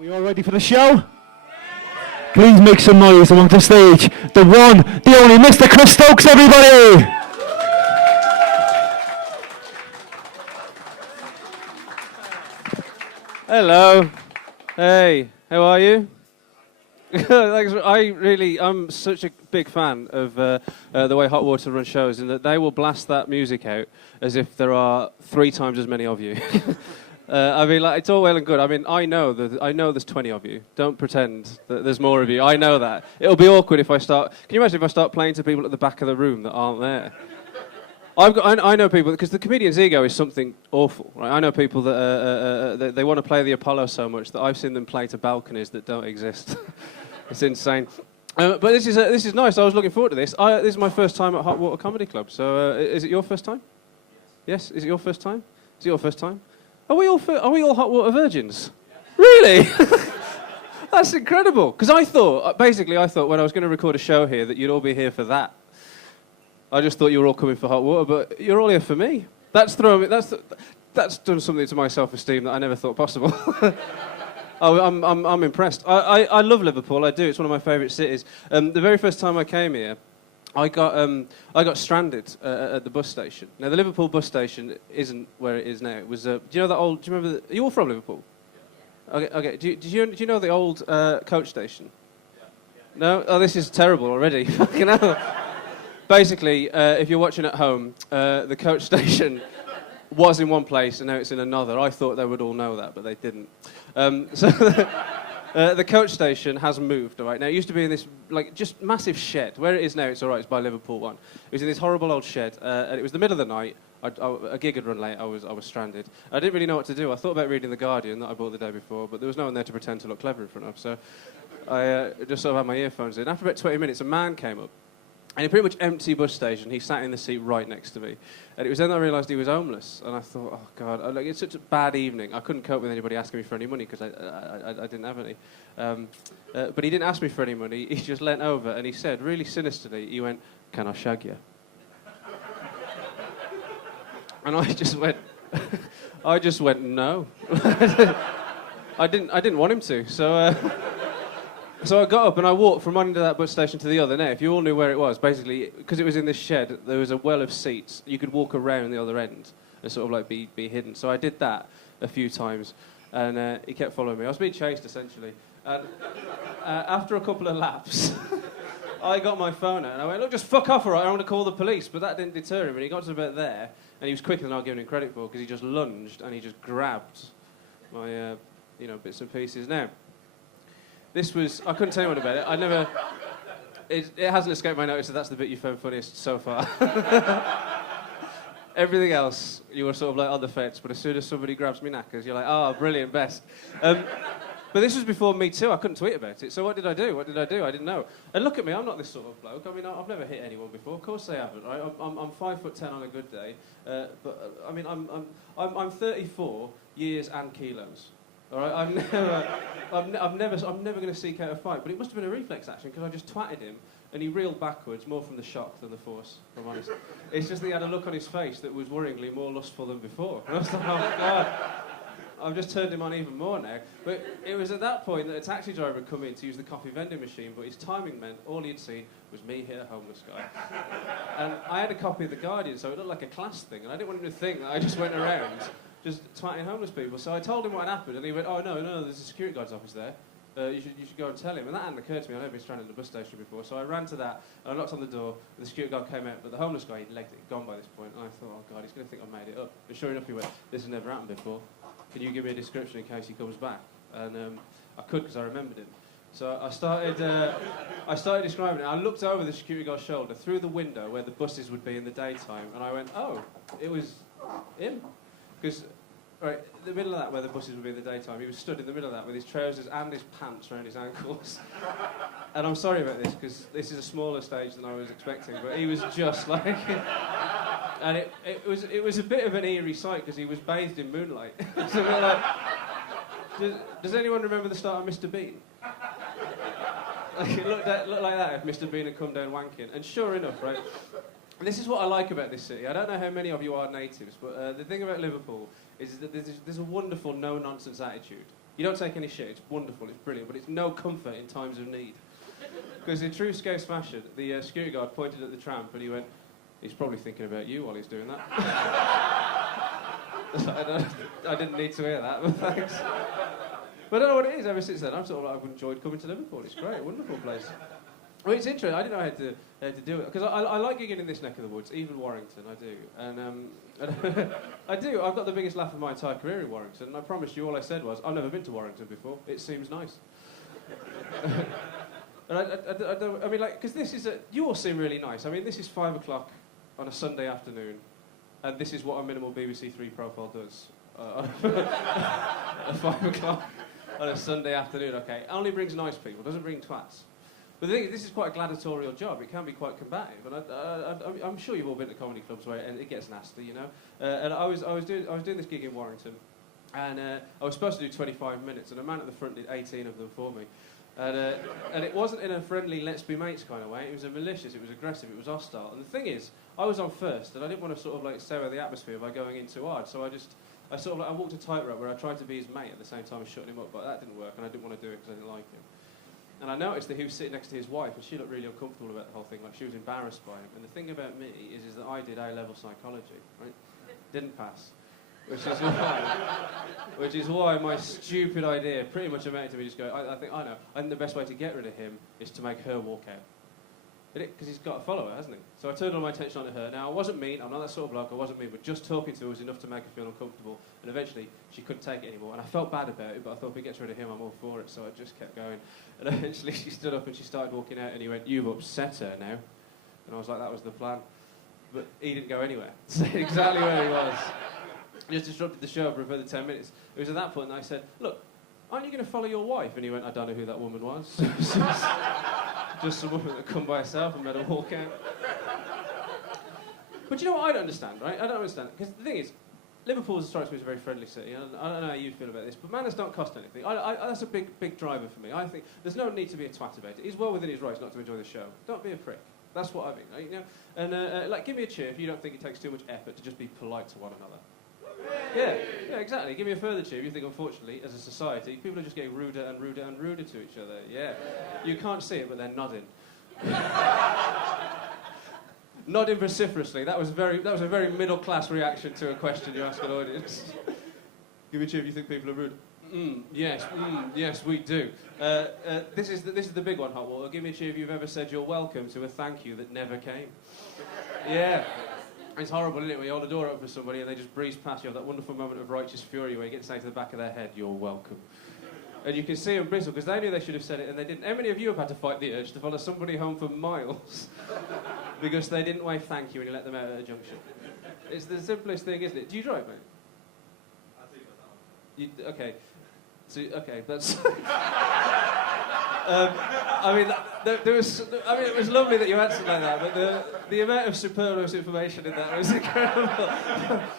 We all ready for the show? Please make some noise along the stage. The one, the only Mr. Chris Stokes, everybody! Hello. Hey, how are you? I'm such a big fan of the way Hot Water run shows, in that they will blast that music out as if there are 3 times as many of you. I mean, like, it's all well and good. I mean, I know there's 20 of you. Don't pretend that there's more of you. I know that. It'll be awkward if I start. Can you imagine if I start playing to people at the back of the room that aren't there? I know people, because the comedian's ego is something awful, right? I know people that they want to play the Apollo so much that I've seen them play to balconies that don't exist. It's insane. But this is nice. I was looking forward to this. This is my first time at Hot Water Comedy Club. So is it your first time? Yes. Is it your first time? Is it your first time? Are we all hot water virgins? Really? That's incredible. Because I thought when I was going to record a show here that you'd all be here for that. I just thought you were all coming for hot water, but you're all here for me. That's done something to my self-esteem that I never thought possible. I'm impressed. I love Liverpool. I do. It's one of my favourite cities. The very first time I came here, I got stranded at the bus station. Now, the Liverpool bus station isn't where it is now. It was. Do you know that old? Do you remember? Are you all from Liverpool? Okay. Do you know the old coach station? No. Oh, this is terrible already. Fucking hell. Basically, if you're watching at home, the coach station was in one place and now it's in another. I thought they would all know that, but they didn't. The coach station has moved, all right? Now, it used to be in this, like, just massive shed. Where it is now, it's all right, it's by Liverpool 1. It was in this horrible old shed, and it was the middle of the night. A gig had run late, I was stranded. I didn't really know what to do. I thought about reading The Guardian that I bought the day before, but there was no one there to pretend to look clever in front of, so I just sort of had my earphones in. After about 20 minutes, a man came up, and in a pretty much empty bus station, he sat in the seat right next to me. And it was then that I realised he was homeless. And I thought, oh, God, like, it's such a bad evening. I couldn't cope with anybody asking me for any money because I didn't have any. But he didn't ask me for any money. He just leant over and he said, really sinisterly, he went, "Can I shag you?" And I just went, no. I didn't want him to. So I got up and I walked from one end of that bus station to the other. Now, if you all knew where it was, basically, because it was in this shed, there was a well of seats. You could walk around the other end and sort of like be hidden. So I did that a few times, and he kept following me. I was being chased, essentially. And after a couple of laps, I got my phone out and I went, "Look, just fuck off, all right? I want to call the police." But that didn't deter him, and he got to about there, and he was quicker than I was giving him credit for, because he just lunged and he just grabbed my, bits and pieces. Now, I couldn't tell anyone about it. It hasn't escaped my notice that that's the bit you found funniest so far. Everything else, you were sort of like on the fence, but as soon as somebody grabs me knackers, you're like, oh, brilliant, best. But this was before Me Too. I couldn't tweet about it. So what did I do? I didn't know. And look at me, I'm not this sort of bloke. I mean, I've never hit anyone before. Of course I haven't, right? I'm 5'10" on a good day. But I mean, I'm 34 years and kilos. All right, I'm never going to seek out a fight, but it must have been a reflex action because I just twatted him and he reeled backwards, more from the shock than the force, if I'm honest. It's just that he had a look on his face that was worryingly more lustful than before. And I was like, oh God, I've just turned him on even more now. But it was at that point that a taxi driver had come in to use the coffee vending machine, but his timing meant all he'd seen was me hit a homeless guy. And I had a copy of The Guardian, so it looked like a class thing, and I didn't want him to think that I just went around just twatting homeless people. So I told him what had happened, and he went, "Oh, no, there's a security guard's office there. You should go and tell him." And that hadn't occurred to me. I'd never been stranded at a bus station before. So I ran to that, and I knocked on the door, and the security guard came out, but the homeless guy, he'd legged it, gone by this point, and I thought, oh, God, he's going to think I made it up. But sure enough, he went, "This has never happened before. Can you give me a description in case he comes back?" And I could, because I remembered him. So I started describing it. I looked over the security guard's shoulder, through the window where the buses would be in the daytime, and I went, oh, it was him. Because right, in the middle of that, where the buses would be in the daytime, he was stood in the middle of that with his trousers and his pants around his ankles. And I'm sorry about this, because this is a smaller stage than I was expecting, but he was just like... And it was a bit of an eerie sight, because he was bathed in moonlight. So we're like... Does anyone remember the start of Mr. Bean? Like, it looked like that if Mr. Bean had come down wanking. And sure enough, right... And this is what I like about this city. I don't know how many of you are natives, but the thing about Liverpool is that there's a wonderful no-nonsense attitude. You don't take any shit. It's wonderful. It's brilliant. But it's no comfort in times of need. Because in true Scouse fashion, the security guard pointed at the tramp and he went, "He's probably thinking about you while he's doing that." I didn't need to hear that, but thanks. But I don't know what it is ever since then. I've enjoyed coming to Liverpool. It's great, a wonderful place. Well, it's interesting. I didn't know how to do it because I like gigging in this neck of the woods, even Warrington. I do, and I do. I've got the biggest laugh of my entire career in Warrington, and I promised you all I said was I've never been to Warrington before. It seems nice. And I mean, like, because this is you all seem really nice. I mean, this is 5 o'clock on a Sunday afternoon, and this is what a minimal BBC Three profile does at 5 o'clock on a Sunday afternoon. Okay, it only brings nice people, doesn't bring twats. But the thing is, this is quite a gladiatorial job. It can be quite combative, and I'm sure you've all been to comedy clubs where it gets nasty, you know. And I was doing this gig in Warrington, and I was supposed to do 25 minutes, and a man at the front did 18 of them for me. And it wasn't in a friendly, let's be mates kind of way. It was a malicious, it was aggressive, it was hostile. And the thing is, I was on first, and I didn't want to sort of like sour the atmosphere by going in too hard. So I walked a tightrope where I tried to be his mate at the same time as shutting him up, but that didn't work, and I didn't want to do it because I didn't like him. And I noticed that he was sitting next to his wife, and she looked really uncomfortable about the whole thing, like she was embarrassed by him. And the thing about me is that I did A-level psychology, right? Didn't pass. Which is why my stupid idea pretty much amounted to me just going, I think the best way to get rid of him is to make her walk out. Because he's got a follower, hasn't he? So I turned all my attention onto her. Now, I wasn't mean, I'm not that sort of bloke, I wasn't mean, but just talking to her was enough to make her feel uncomfortable. And eventually, she couldn't take it anymore. And I felt bad about it, but I thought if it gets rid of him, I'm all for it. So I just kept going. And eventually, she stood up and she started walking out, and he went, "You've upset her now." And I was like, that was the plan. But he didn't go anywhere. Stayed exactly where he was. Just disrupted the show for a further 10 minutes. It was at that point that I said, "Look, aren't you going to follow your wife?" And he went, "I don't know who that woman was." Just some woman that come by herself and made her walk out. But you know what I don't understand, right? I don't understand. Because the thing is, Liverpool strikes me as a very friendly city. And I don't know how you feel about this, but manners don't cost anything. That's a big driver for me. I think there's no need to be a twat about it. He's well within his rights not to enjoy the show. Don't be a prick. That's what I mean. Right? You know? And like, give me a cheer if you don't think it takes too much effort to just be polite to one another. Yeah, exactly. Give me a further cheer if you think, unfortunately, as a society, people are just getting ruder and ruder and ruder to each other. Yeah. You can't see it, but they're nodding. Nodding vociferously. That was a very middle-class reaction to a question you ask an audience. Give me a cheer if you think people are rude. Yes, we do. This is the big one, Hot Water. Give me a cheer if you've ever said you're welcome to a thank you that never came. Yeah. It's horrible, isn't it, when you hold the door open for somebody and they just breeze past you. You have that wonderful moment of righteous fury where you get to say to the back of their head, "You're welcome." And you can see them bristle because they knew they should have said it and they didn't. How many of you have had to fight the urge to follow somebody home for miles because they didn't wave thank you when you let them out at a junction? It's the simplest thing, isn't it? Do you drive, mate? I think okay. So, okay, that's... it was lovely that you answered like that, but the amount of superfluous information in that was incredible.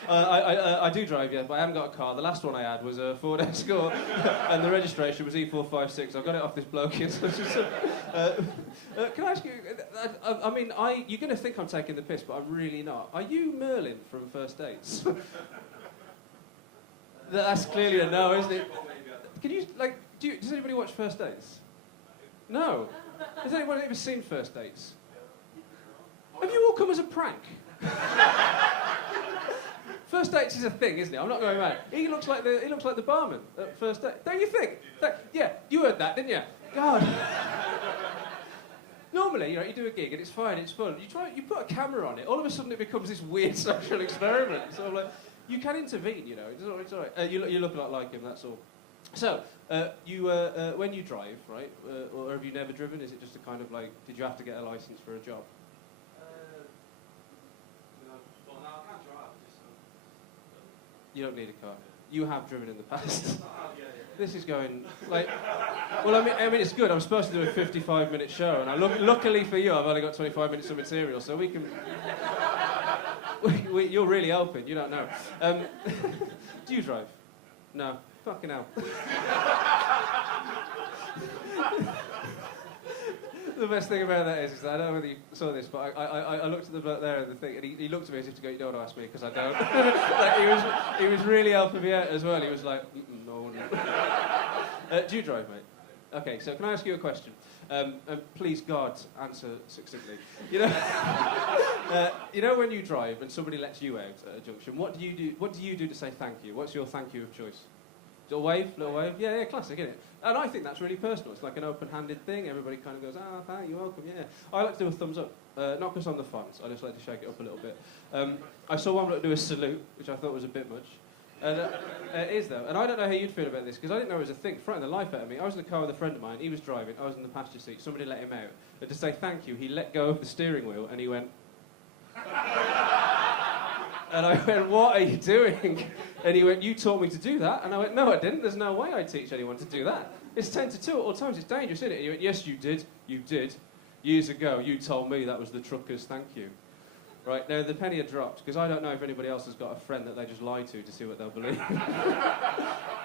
I do drive, yeah, but I haven't got a car. The last one I had was a Ford Escort, and the registration was E456. I got it off this bloke in such a... can I ask you, you're going to think I'm taking the piss, but I'm really not. Are you Merlin from First Dates? That's clearly a no, isn't it? Can you, like, does anybody watch First Dates? No. Has anyone ever seen First Dates? Have you all come as a prank? First Dates is a thing, isn't it? I'm not going mad. He looks like the barman at First Date. Don't you think? Yeah, you heard that, didn't you? God. Normally, you do a gig and it's fine, it's fun. You put a camera on it, all of a sudden it becomes this weird social experiment. So like, you can intervene, It's all right. You look a lot like him, that's all. So, when you drive, right, or have you never driven? Is it just a kind of like, did you have to get a license for a job? Well, no, I can't drive. You don't need a car. You have driven in the past. Yeah. This is going like, well, I mean, it's good. I'm supposed to do a 55-minute show, and luckily for you, I've only got 25 minutes of material, so we can. You're really open. You don't know. Do you drive? No. Fucking hell. The best thing about that is that I don't know whether you saw this, but I looked at the bloke there and the thing, and he looked at me as if to go, "You don't want to ask me because I don't." Like, he was really helping me out as well. He was like, "No." Do you drive, mate? Okay, so can I ask you a question? And please, God, answer succinctly. You know when you drive and somebody lets you out at a junction, what do you do? What do you do to say thank you? What's your thank you of choice? Little wave, little wave. Yeah, classic, isn't it? And I think that's really personal. It's like an open-handed thing. Everybody kind of goes, thank you, welcome, yeah. I like to do a thumbs up, not because I'm the funds. I just like to shake it up a little bit. I saw one bloke do a salute, which I thought was a bit much. And it is, though. And I don't know how you'd feel about this, because I didn't know it was a thing. Frightened the life out of me. I was in the car with a friend of mine. He was driving. I was in the passenger seat. Somebody let him out. And to say thank you, he let go of the steering wheel, and he went... And I went, what are you doing? And he went, you taught me to do that. And I went, no, I didn't. There's no way I'd teach anyone to do that. It's 10 to 2 at all times. It's dangerous, isn't it? And he went, yes, you did. You did. Years ago, you told me that was the trucker's thank you. Right, now the penny had dropped, because I don't know if anybody else has got a friend that they just lie to see what they'll believe.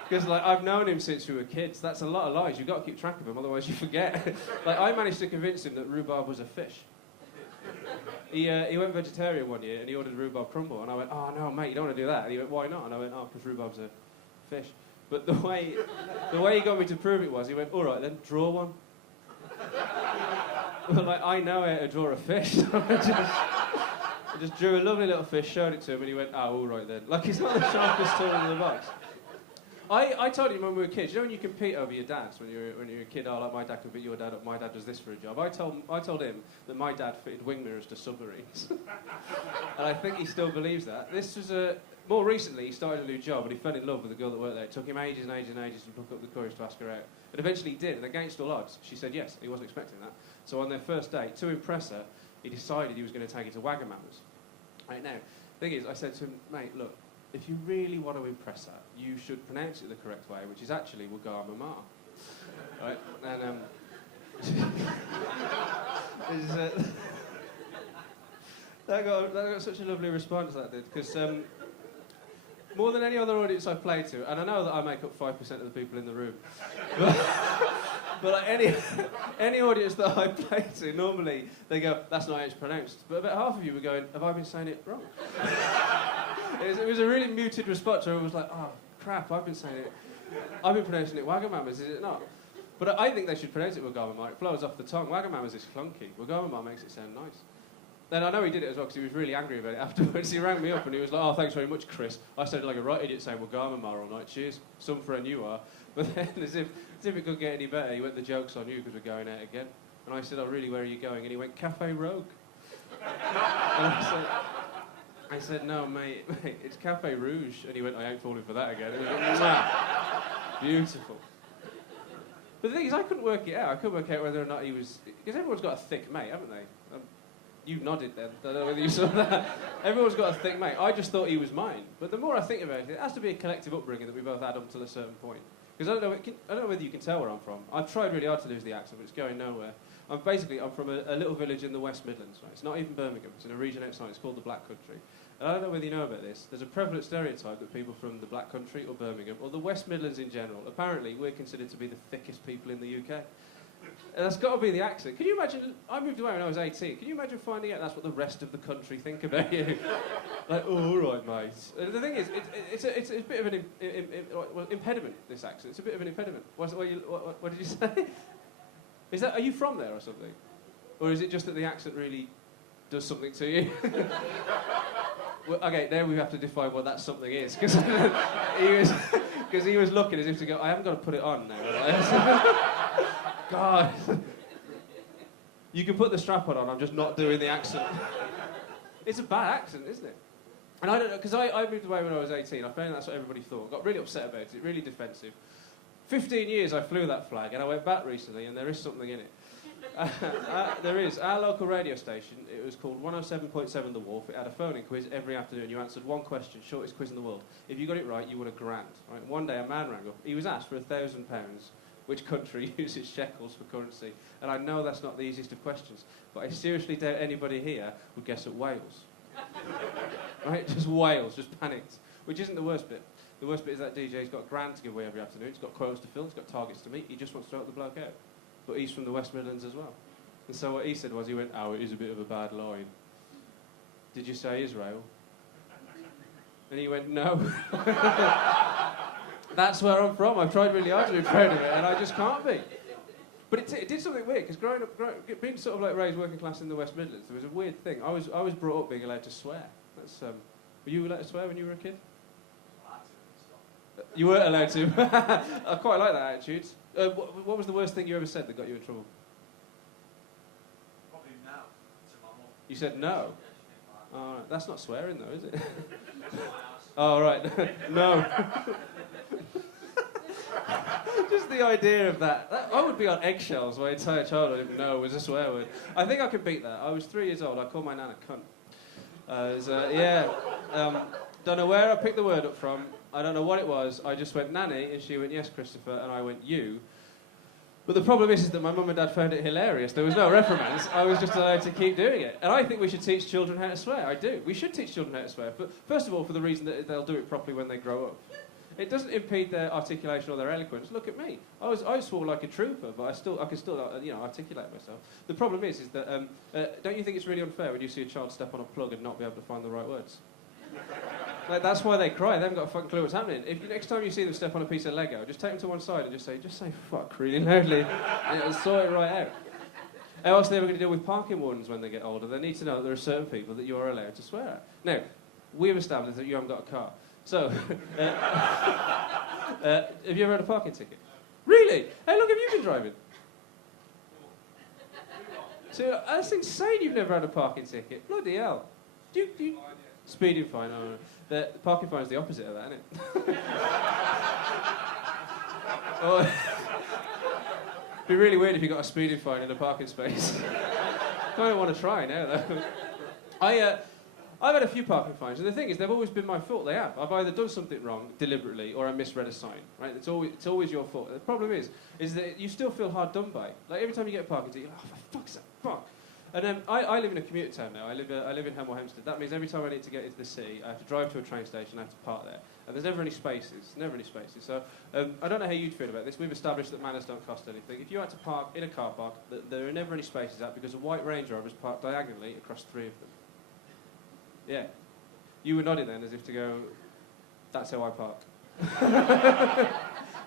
Because, like, I've known him since we were kids. That's a lot of lies. You've got to keep track of them, otherwise you forget. Like, I managed to convince him that rhubarb was a fish. He went vegetarian one year, and he ordered rhubarb crumble, and I went, oh, no, mate, you don't want to do that. And he went, why not? And I went, oh, because rhubarb's a fish. But the way he got me to prove it was, he went, all right, then, draw one. Well, like, I know how to draw a fish, so I just drew a lovely little fish, showed it to him, and he went, oh, all right then. Like, he's not the sharpest tool in the box. I told him when we were kids, you know when you compete over your dads when you're a kid, oh, like my dad can beat your dad up, my dad does this for a job. I told him that my dad fitted wing mirrors to submarines. And I think he still believes that. This was more recently, he started a new job and he fell in love with a girl that worked there. It took him ages and ages and ages to pick up the courage to ask her out. But eventually he did, and against all odds, she said yes. He wasn't expecting that. So on their first date, to impress her, he decided he was going to take her to Wagamama's. Right now, the thing is, I said to him, mate, look, if you really want to impress her, you should pronounce it the correct way, which is actually Wagamama. Right? And that got such a lovely response, that did, because more than any other audience I've played to, and I know that I make up 5% of the people in the room, but like any audience that I play to, normally they go, that's not how it's pronounced. But about half of you were going, have I been saying it wrong? It was a really muted response. Everyone was like, oh, crap, I've been pronouncing it Wagamama's, is it not? But I think they should pronounce it Wagamama. It flows off the tongue. Wagamama's is clunky. Wagamama makes it sound nice. Then I know he did it as well because he was really angry about it afterwards. He rang me up and he was like, oh, thanks very much, Chris. I sounded like a right idiot saying Wagamama all night. Cheers. Some friend you are. But then, as if it could get any better, he went, the joke's on you because we're going out again. And I said, oh, really, where are you going? And he went, Cafe Rogue. And I said, no, mate, it's Cafe Rouge. And he went, I ain't falling for that again. And he went, wow, beautiful. But the thing is, I couldn't work it out. I couldn't work out whether or not he was... Because everyone's got a thick mate, haven't they? You nodded then. I don't know whether you saw that. Everyone's got a thick mate. I just thought he was mine. But the more I think about it, it has to be a collective upbringing that we both had up till a certain point. Because I don't know whether you can tell where I'm from. I've tried really hard to lose the accent, but it's going nowhere. I'm from a little village in the West Midlands. Right? It's not even Birmingham. It's in a region outside. It's called the Black Country. And I don't know whether you know about this. There's a prevalent stereotype that people from the Black Country or Birmingham, or the West Midlands in general, apparently we're considered to be the thickest people in the UK. And that's got to be the accent. Can you imagine, I moved away when I was 18. Can you imagine finding out that's what the rest of the country think about you? Like, oh, all right, mate. And the thing is, it's a bit of an impediment, this accent. It's a bit of an impediment. What did you say? Are you from there or something? Or is it just that the accent really does something to you? Well, okay, now we have to define what that something is. Because he was looking as if to go, I haven't got to put it on now. God. You can put the strap on, I'm just not doing the accent. It's a bad accent, isn't it? And I don't know, because I moved away when I was 18. I found that's what everybody thought. Got really upset about it, really defensive. 15 years I flew that flag, and I went back recently, and there is something in it. There is. Our local radio station, it was called 107.7 The Wharf. It had a phone-in quiz every afternoon. You answered one question, shortest quiz in the world. If you got it right, you won £1,000. Right? One day a man rang up. He was asked for £1,000. Which country uses shekels for currency? And I know that's not the easiest of questions, but I seriously doubt anybody here would guess at Wales. Right? Just Wales, just panicked. Which isn't the worst bit. The worst bit is that DJ's got £1,000 to give away every afternoon. He's got quotas to fill, he's got targets to meet. He just wants to help the bloke out. But he's from the West Midlands as well. And so what he said was, he went, oh, it is a bit of a bad line. Did you say Israel? And he went, no. That's where I'm from. I've tried really hard to be proud of it, and I just can't be. But it did something weird, because being sort of like raised working class in the West Midlands, there was a weird thing. I was brought up being allowed to swear. Were you allowed to swear when you were a kid? You weren't allowed to. I quite like that attitude. What was the worst thing you ever said that got you in trouble? Probably no to my mum. You said no? Yeah, she came back. Oh, right. That's not swearing though, is it? That's why I asked. Oh, right. No. Just the idea of that. I would be on eggshells my entire childhood if no was a swear word. I think I could beat that. I was 3 years old. I called my nan a cunt. Don't know where I picked the word up from. I don't know what it was. I just went, Nanny, and she went, yes, Christopher, and I went, you. But the problem is that my mum and dad found it hilarious. There was no reprimands. I was just allowed to keep doing it. And I think we should teach children how to swear. I do. We should teach children how to swear. But first of all, for the reason that they'll do it properly when they grow up. It doesn't impede their articulation or their eloquence. Look at me. I swore like a trooper, but I can still articulate myself. The problem is that don't you think it's really unfair when you see a child step on a plug and not be able to find the right words? Like, that's why they cry. They haven't got a fucking clue what's happening. If next time you see them step on a piece of Lego, just take them to one side and just say fuck really loudly, and it'll sort it right out. How else are they ever going to deal with parking wardens when they get older? They need to know that there are certain people that you are allowed to swear at. Now, we've established that you haven't got a car. So, have you ever had a parking ticket? Really? How long have you been driving? So, that's insane you've never had a parking ticket. Bloody hell. Do you speeding fine, oh, no. The parking fine is the opposite of that, isn't it? Oh, it'd be really weird if you got a speeding fine in a parking space. Kind of want to try now, though. I've had a few parking fines, and the thing is, they've always been my fault. They have. I've either done something wrong deliberately, or I misread a sign. Right? It's always your fault. The problem is that you still feel hard done by. Like every time you get a parking ticket, oh, for fuck's sake, fuck. And I live in a commuter town now. I live in Hemel Hempstead. That means every time I need to get into the city, I have to drive to a train station. I have to park there, and there's never any spaces. Never any spaces. So I don't know how you'd feel about this. We've established that manners don't cost anything. If you had to park in a car park, there are never any spaces out because a white Range Rover is parked diagonally across 3 of them. Yeah. You were nodding then as if to go, that's how I park.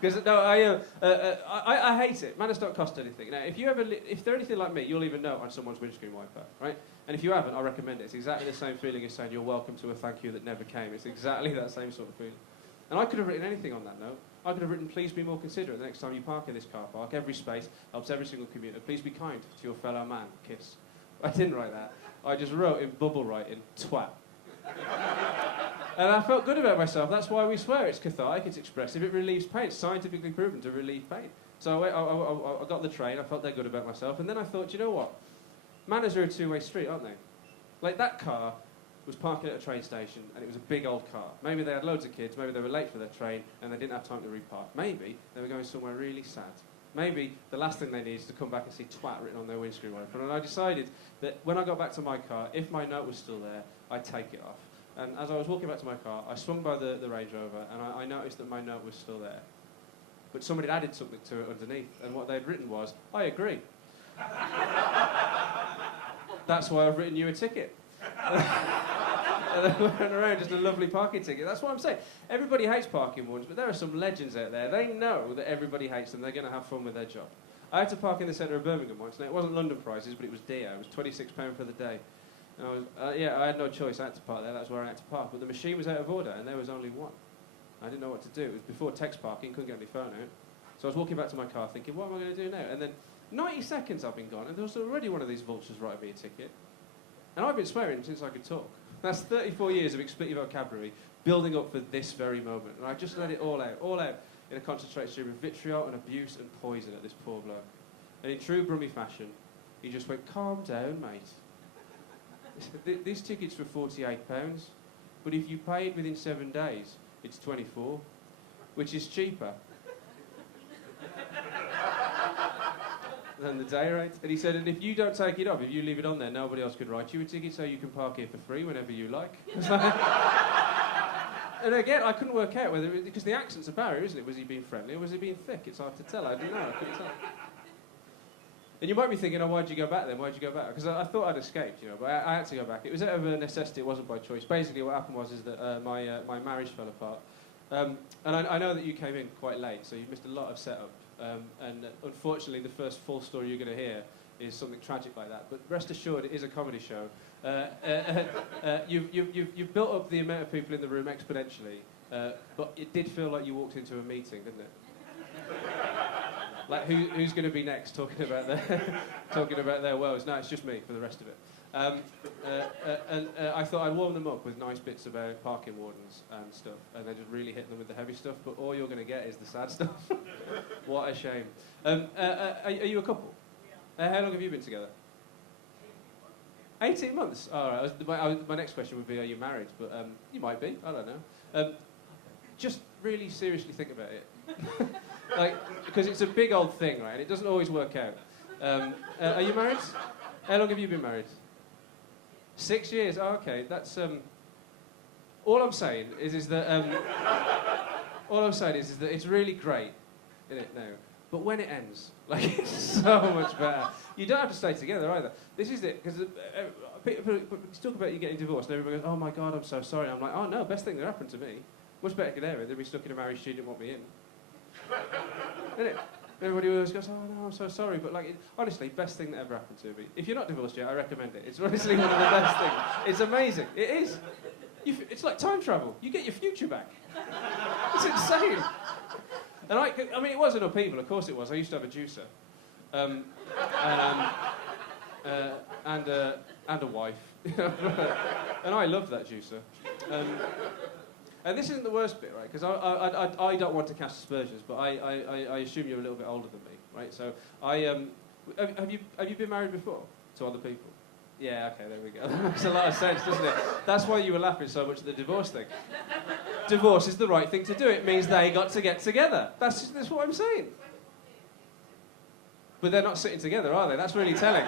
Because no, I hate it. Manners don't cost anything. Now, if they're anything like me, you'll even know on someone's windscreen wiper, right? And if you haven't, I recommend it. It's exactly the same feeling as saying you're welcome to a thank you that never came. It's exactly that same sort of feeling. And I could have written anything on that note. I could have written, please be more considerate the next time you park in this car park. Every space helps every single commuter. Please be kind to your fellow man. Kiss. I didn't write that. I just wrote in bubble writing, twat. And I felt good about myself. That's why we swear. It's cathartic, it's expressive, it relieves pain. It's scientifically proven to relieve pain. So I got the train, I felt that good about myself, and then I thought, you know what? Manners are a two-way street, aren't they? Like, that car was parking at a train station, and it was a big old car. Maybe they had loads of kids, maybe they were late for their train, and they didn't have time to repark. Maybe they were going somewhere really sad. Maybe the last thing they need is to come back and see twat written on their windscreen wiper. And I decided that when I got back to my car, if my note was still there, I'd take it off. And as I was walking back to my car, I swung by the Range Rover, and I noticed that my note was still there. But somebody had added something to it underneath, and what they'd written was, I agree. That's why I've written you a ticket. And I went around just a lovely parking ticket. That's what I'm saying. Everybody hates parking wardens, but there are some legends out there. They know that everybody hates them. They're going to have fun with their job. I had to park in the centre of Birmingham once. Now, it wasn't London prices, but it was dear. It was £26 for the day. And I had no choice. I had to park there. That's where I had to park. But the machine was out of order, and there was only one. I didn't know what to do. It was before text parking. Couldn't get my phone out. So I was walking back to my car thinking, what am I going to do now? And then 90 seconds I've been gone, and there was already one of these vultures writing me a ticket. And I've been swearing since I could talk. That's 34 years of explicit vocabulary building up for this very moment. And I just let it all out in a concentrated stream of vitriol and abuse and poison at this poor bloke. And in true Brummy fashion, he just went, calm down, mate. This ticket's for £48, but if you pay it within 7 days, it's 24, which is cheaper than the day rate. And he said, and if you don't take it off, if you leave it on there, nobody else could write you a ticket, so you can park here for free whenever you like. And again, I couldn't work out whether, because the accent's a barrier, isn't it? Was he being friendly or was he being thick? It's hard to tell. I don't know. I couldn't tell. And you might be thinking, oh, why'd you go back then? Why'd you go back? Because I thought I'd escaped, you know, but I had to go back. It was out of a necessity. It wasn't by choice. Basically, what happened was that my marriage fell apart. And I know that you came in quite late, so you've missed a lot of setup. And unfortunately, the first full story you're going to hear is something tragic like that. But rest assured, it is a comedy show. You've built up the amount of people in the room exponentially, but it did feel like you walked into a meeting, didn't it? Like, who's going to be next talking about their woes? No, it's just me for the rest of it. And I thought I'd warm them up with nice bits about parking wardens and stuff, and then just really hit them with the heavy stuff, but all you're going to get is the sad stuff. What a shame. Are you a couple? How long have you been together? 18 months? All right. My next question would be, are you married? But you might be. I don't know. Just really seriously think about it. Like, because it's a big old thing, right? And it doesn't always work out. Are you married? How long have you been married? 6 years. Oh, okay. That's all I'm saying is that all I'm saying is that it's really great, isn't it? Now, but when it ends, like, it's so much better. You don't have to stay together either. This is it, because people talk about you getting divorced, and everybody goes, "Oh my God, I'm so sorry." I'm like, "Oh no, best thing that happened to me. Much better get out. They'd be stuck in a marriage she didn't want me in." Isn't it? Everybody always goes, "Oh no, I'm so sorry," but like, honestly, best thing that ever happened to me. If you're not divorced yet, I recommend it. It's honestly one of the best things. It's amazing. It is. It's like time travel. You get your future back. It's insane. And I mean, it wasn't upheaval. Of course it was. I used to have a juicer, and a wife, and I loved that juicer. And this isn't the worst bit, right? Because I don't want to cast aspersions, but I assume you're a little bit older than me, right? So have you been married before to other people? Yeah, okay, there we go. That makes a lot of sense, doesn't it? That's why you were laughing so much at the divorce thing. Divorce is the right thing to do. It means they got to get together. That's what I'm saying. But they're not sitting together, are they? That's really telling.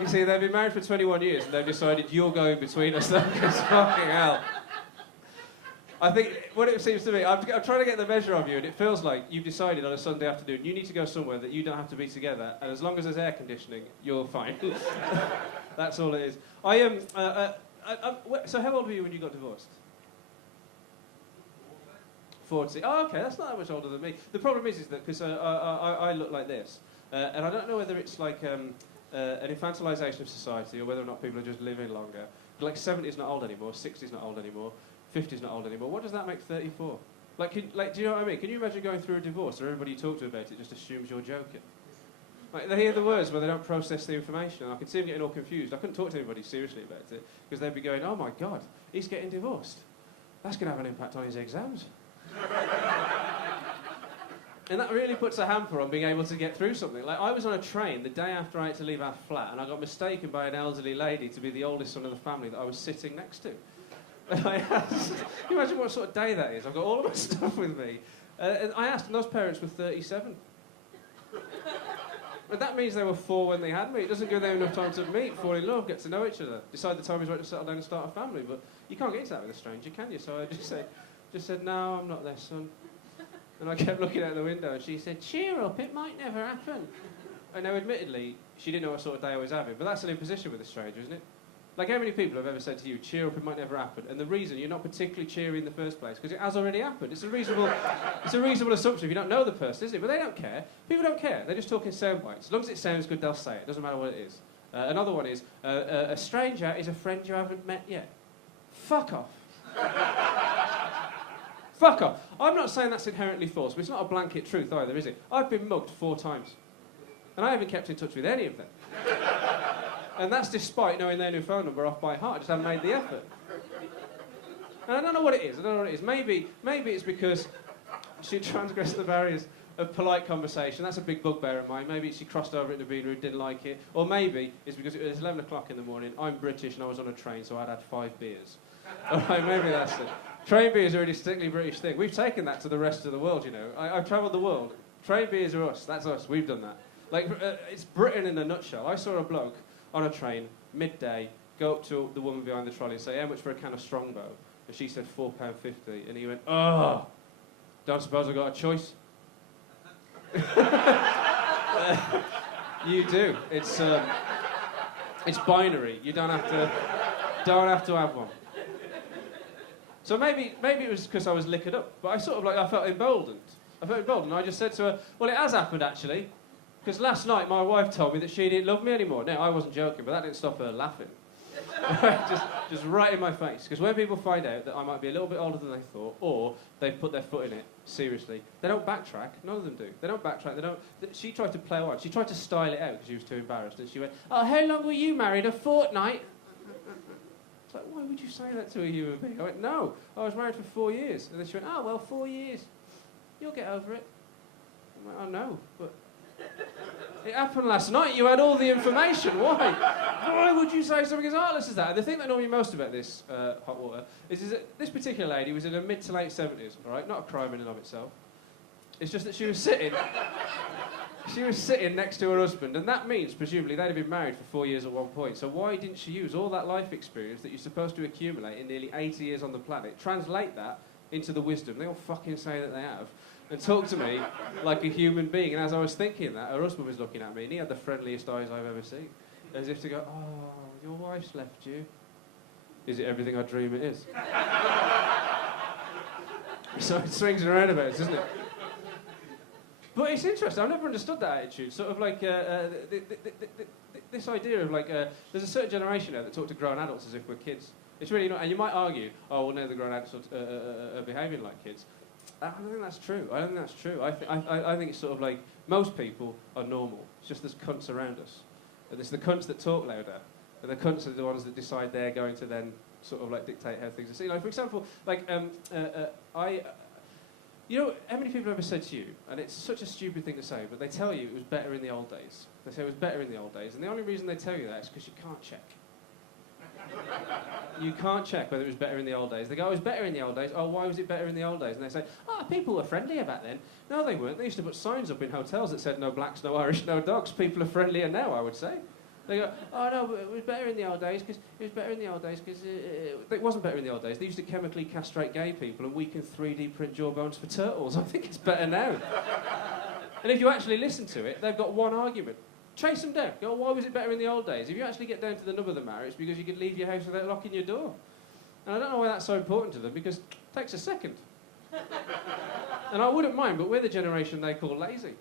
You see, they've been married for 21 years and they've decided you're going between us. Because fucking hell. I think what it seems to me, I'm trying to get the measure of you, and it feels like you've decided on a Sunday afternoon you need to go somewhere that you don't have to be together, and as long as there's air conditioning, you're fine. That's all it is. So how old were you when you got divorced? 40. Oh, okay, that's not that much older than me. The problem is that because I look like this, and I don't know whether it's like an infantilisation of society or whether or not people are just living longer. Like 70 is not old anymore, 60 is not old anymore, 50 is not old anymore. What does that make 34? Like, do you know what I mean? Can you imagine going through a divorce where everybody you talk to about it just assumes you're joking? Like, they hear the words but they don't process the information, and I can see them getting all confused. I couldn't talk to anybody seriously about it because they'd be going, "Oh my God, he's getting divorced. That's going to have an impact on his exams." And that really puts a hamper on being able to get through something. Like, I was on a train the day after I had to leave our flat, and I got mistaken by an elderly lady to be the oldest son of the family that I was sitting next to. And I asked, can you imagine what sort of day that is? I've got all of my stuff with me. And I asked, and those parents were 37. But that means they were 4 when they had me. It doesn't give them enough time to meet, fall in love, get to know each other, decide the time is right to settle down and start a family. But you can't get into that with a stranger, can you? So I just said, "No, I'm not their son." And I kept looking out the window, and she said, "Cheer up, it might never happen." And now, admittedly, she didn't know what sort of day I was having, but that's an imposition with a stranger, isn't it? Like, how many people have ever said to you, "Cheer up, it might never happen," and the reason you're not particularly cheery in the first place, because it has already happened. It's a reasonable assumption if you don't know the person, isn't it? But they don't care. People don't care. They're just talking sound bites. As long as it sounds good, they'll say it. Doesn't matter what it is. Another one is, a stranger is a friend you haven't met yet. Fuck off. Fuck off. I'm not saying that's inherently false, but it's not a blanket truth either, is it? I've been mugged 4 times. And I haven't kept in touch with any of them. And that's despite knowing their new phone number off by heart. I just haven't made the effort. And I don't know what it is. Maybe it's because she transgressed the barriers of polite conversation. That's a big bugbear of mine. Maybe she crossed over into being rude, didn't like it. Or maybe it's because it was 11 o'clock in the morning, I'm British and I was on a train, so I'd had 5 beers. All right, maybe that's it. Train beers are a distinctly British thing. We've taken that to the rest of the world, you know. I've travelled the world. Train beers are us. That's us. We've done that. Like, it's Britain in a nutshell. I saw a bloke on a train, midday, go up to the woman behind the trolley and say, "How much for a can of Strongbow?" And she said £4.50. And he went, "Oh, don't suppose I've got a choice?" You do. It's binary. You don't have to have one. So maybe it was because I was liquored up, but I felt emboldened. I just said to her, well, it has happened actually, because last night my wife told me that she didn't love me anymore. Now, I wasn't joking, but that didn't stop her laughing. just right in my face. Because when people find out that I might be a little bit older than they thought, or they've put their foot in it, seriously, they don't backtrack. None of them do. They don't backtrack. She tried to play on. She tried to style it out because she was too embarrassed. And she went, oh, how long were you married? A fortnight? It's like, why would you say that to a human being? I went, no, I was married for 4 years. And then she went, oh, well, 4 years. You'll get over it. I'm like, oh, no, but it happened last night. You had all the information. Why? Why would you say something as heartless as that? And the thing that annoyed me most about this hot water is that this particular lady was in her mid to late 70s, all right? Not a crime in and of itself. It's just that she was sitting next to her husband, and that means, presumably, they'd have been married for 4 years at one point. So why didn't she use all that life experience that you're supposed to accumulate in nearly 80 years on the planet, translate that into the wisdom they all fucking say that they have, and talk to me like a human being? And as I was thinking that, her husband was looking at me, and he had the friendliest eyes I've ever seen. As if to go, oh, your wife's left you. Is it everything I dream it is? So it swings and roundabouts, doesn't it? But it's interesting. I've never understood that attitude. Sort of like this idea of like there's a certain generation now that talk to grown adults as if we're kids. It's really not. And you might argue, oh, well, no, the grown adults are behaving like kids. I don't think that's true. I think it's sort of like most people are normal. It's just there's cunts around us. And it's the cunts that talk louder. And the cunts are the ones that decide they're going to then sort of like dictate how things are seen. Like, for example, like you know, how many people have ever said to you, and it's such a stupid thing to say, but they tell you it was better in the old days. They say it was better in the old days, and the only reason they tell you that is because you can't check. You can't check whether it was better in the old days. They go, oh, it was better in the old days. Oh, why was it better in the old days? And they say, oh, people were friendlier back then. No, they weren't. They used to put signs up in hotels that said no blacks, no Irish, no dogs. People are friendlier now, I would say. They go, oh no, but it was better in the old days because it wasn't better in the old days. They used to chemically castrate gay people and we can 3D print jawbones for turtles. I think it's better now. And if you actually listen to it, they've got one argument. Chase them down. Go, why was it better in the old days? If you actually get down to the nub of the matter, it's because you could leave your house without locking your door. And I don't know why that's so important to them, because it takes a second. And I wouldn't mind, but we're the generation they call lazy.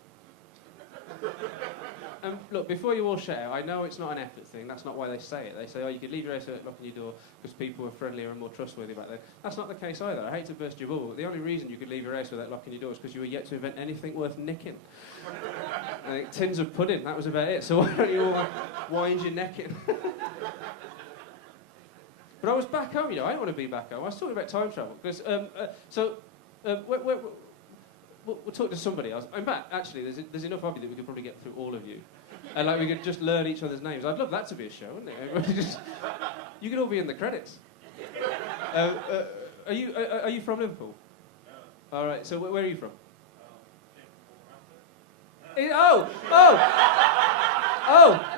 And look, before you all shout out, I know it's not an effort thing. That's not why they say it. They say, oh, you could leave your house without locking your door because people were friendlier and more trustworthy back then. That's not the case either. I hate to burst your bubble, but the only reason you could leave your house without locking your door is because you were yet to invent anything worth nicking. Like, tins of pudding, that was about it. So why don't you all wind your neck in? But I was back home, you know. I didn't want to be back home. I was talking about time travel. Because, we'll talk to somebody else. In fact, actually, there's enough of you that we could probably get through all of you. And like we could just learn each other's names. I'd love that to be a show, wouldn't it? You could all be in the credits. Are you from Liverpool? No. All right. So where are you from?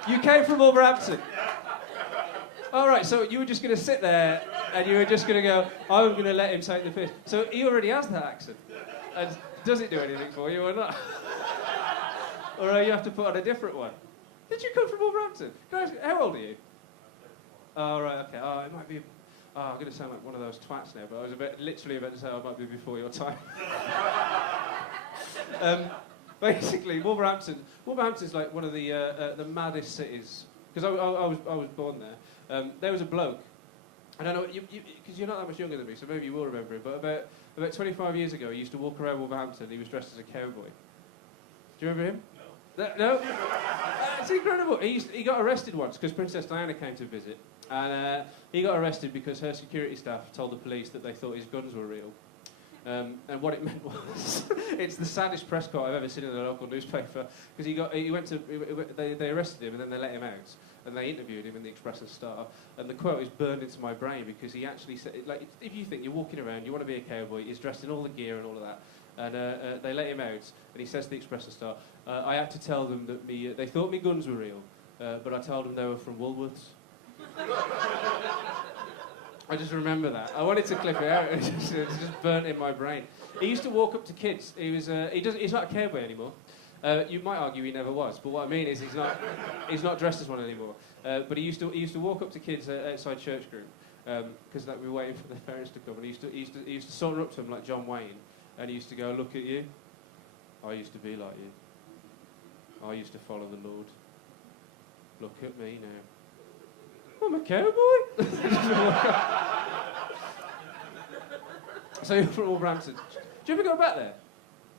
You came from Wolverhampton. All right. So you were just going to sit there and you were just going to go, I'm going to let him take the piss. So he already has that accent. And does it do anything for you or not? Or you have to put on a different one? Did you come from Wolverhampton? Can I ask, how old are you? Oh, right, okay. Oh, it might be... Oh, I'm going to sound like one of those twats now, but I was literally about to say I might be before your time. Basically, Wolverhampton's like one of the maddest cities. Because I was born there. There was a bloke. I don't know, because you're not that much younger than me, so maybe you will remember him, but about 25 years ago, he used to walk around Wolverhampton, he was dressed as a cowboy. Do you remember him? No? It's incredible. He got arrested once because Princess Diana came to visit, and he got arrested because her security staff told the police that they thought his guns were real. And what it meant was, it's the saddest press call I've ever seen in a local newspaper, because they arrested him and then they let him out. And they interviewed him in the Express and Star, and the quote is burned into my brain because he actually said, like, if you think you're walking around, you want to be a cowboy, he's dressed in all the gear and all of that, and they let him out, and he says to the Express and Star, I had to tell them that they thought my guns were real, but I told them they were from Woolworths. I just remember that. I wanted to clip it out, it's just burnt in my brain. He used to walk up to kids. He's not a cowboy anymore. You might argue he never was, but what I mean is he's not dressed as one anymore. But he used to walk up to kids outside church group, because like, we were waiting for their parents to come, and he used to saunter up to them like John Wayne, and he used to go, "Look at you. I used to be like you. I used to follow the Lord. Look at me now. I'm a cowboy." So you're from Wolverhampton. Do you ever go back there?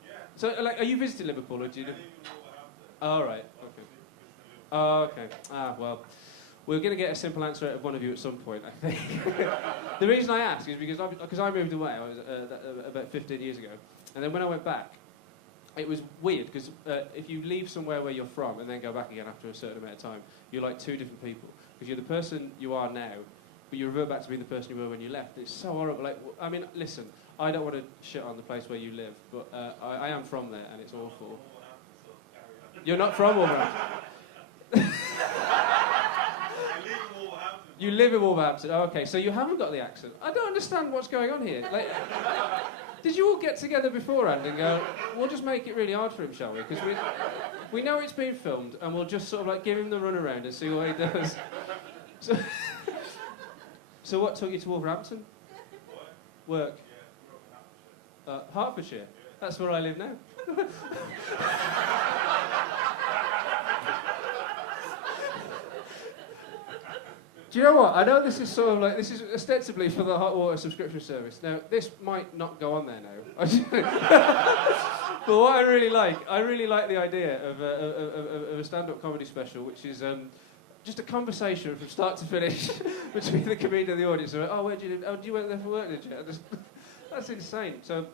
Yeah. So, like, are you visiting Liverpool, or do you live? Oh, right. Okay. Oh, okay. Ah, well, we're going to get a simple answer out of one of you at some point, I think. The reason I ask is because I moved away about 15 years ago, and then when I went back, it was weird because if you leave somewhere where you're from and then go back again after a certain amount of time, you're like two different people. Because you're the person you are now, but you revert back to being the person you were when you left. It's so horrible. Like, I mean, listen, I don't want to shit on the place where you live, but I am from there and it's awful. You're not from Wolverhampton? You live in Wolverhampton. Oh, okay, so you haven't got the accent. I don't understand what's going on here. Like, did you all get together beforehand and go, we'll just make it really hard for him, shall we? Because we know it's being filmed, and we'll just sort of like give him the runaround and see what he does. So what took you to Wolverhampton? Work. Hertfordshire. That's where I live now. Do you know what? I know this is sort of like, this is ostensibly for the hot water subscription service. Now, this might not go on there now. But what I really like the idea of a stand-up comedy special, which is just a conversation from start to finish between the comedian and the audience. So, oh, where do you live? Oh, you went there for work, did you? That's insane. So,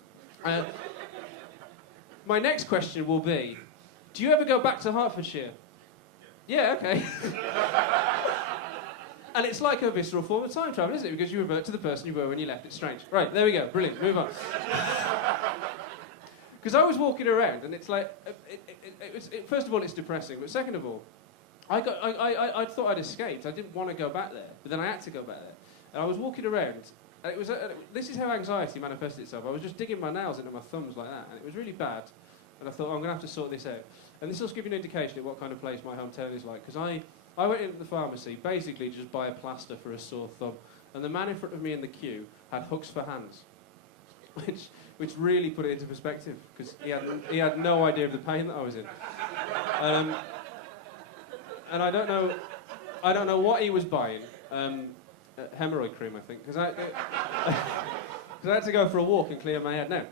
my next question will be, do you ever go back to Hertfordshire? Yeah, okay. And it's like a visceral form of time travel, isn't it? Because you revert to the person you were when you left. It's strange. Right, there we go. Brilliant. Move on. Because I was walking around, and it's like, first of all, it's depressing. But second of all, I thought I'd escaped. I didn't want to go back there, but then I had to go back there. And I was walking around, and it was this is how anxiety manifested itself. I was just digging my nails into my thumbs like that, and it was really bad. And I thought, oh, I'm going to have to sort this out. And this will give you an indication of what kind of place my hometown is like. Because I went into the pharmacy, basically just buy a plaster for a sore thumb. And the man in front of me in the queue had hooks for hands, which really put it into perspective, because he had no idea of the pain that I was in. And I don't know what he was buying. Hemorrhoid cream, I think, because I had to go for a walk and clear my head. No, it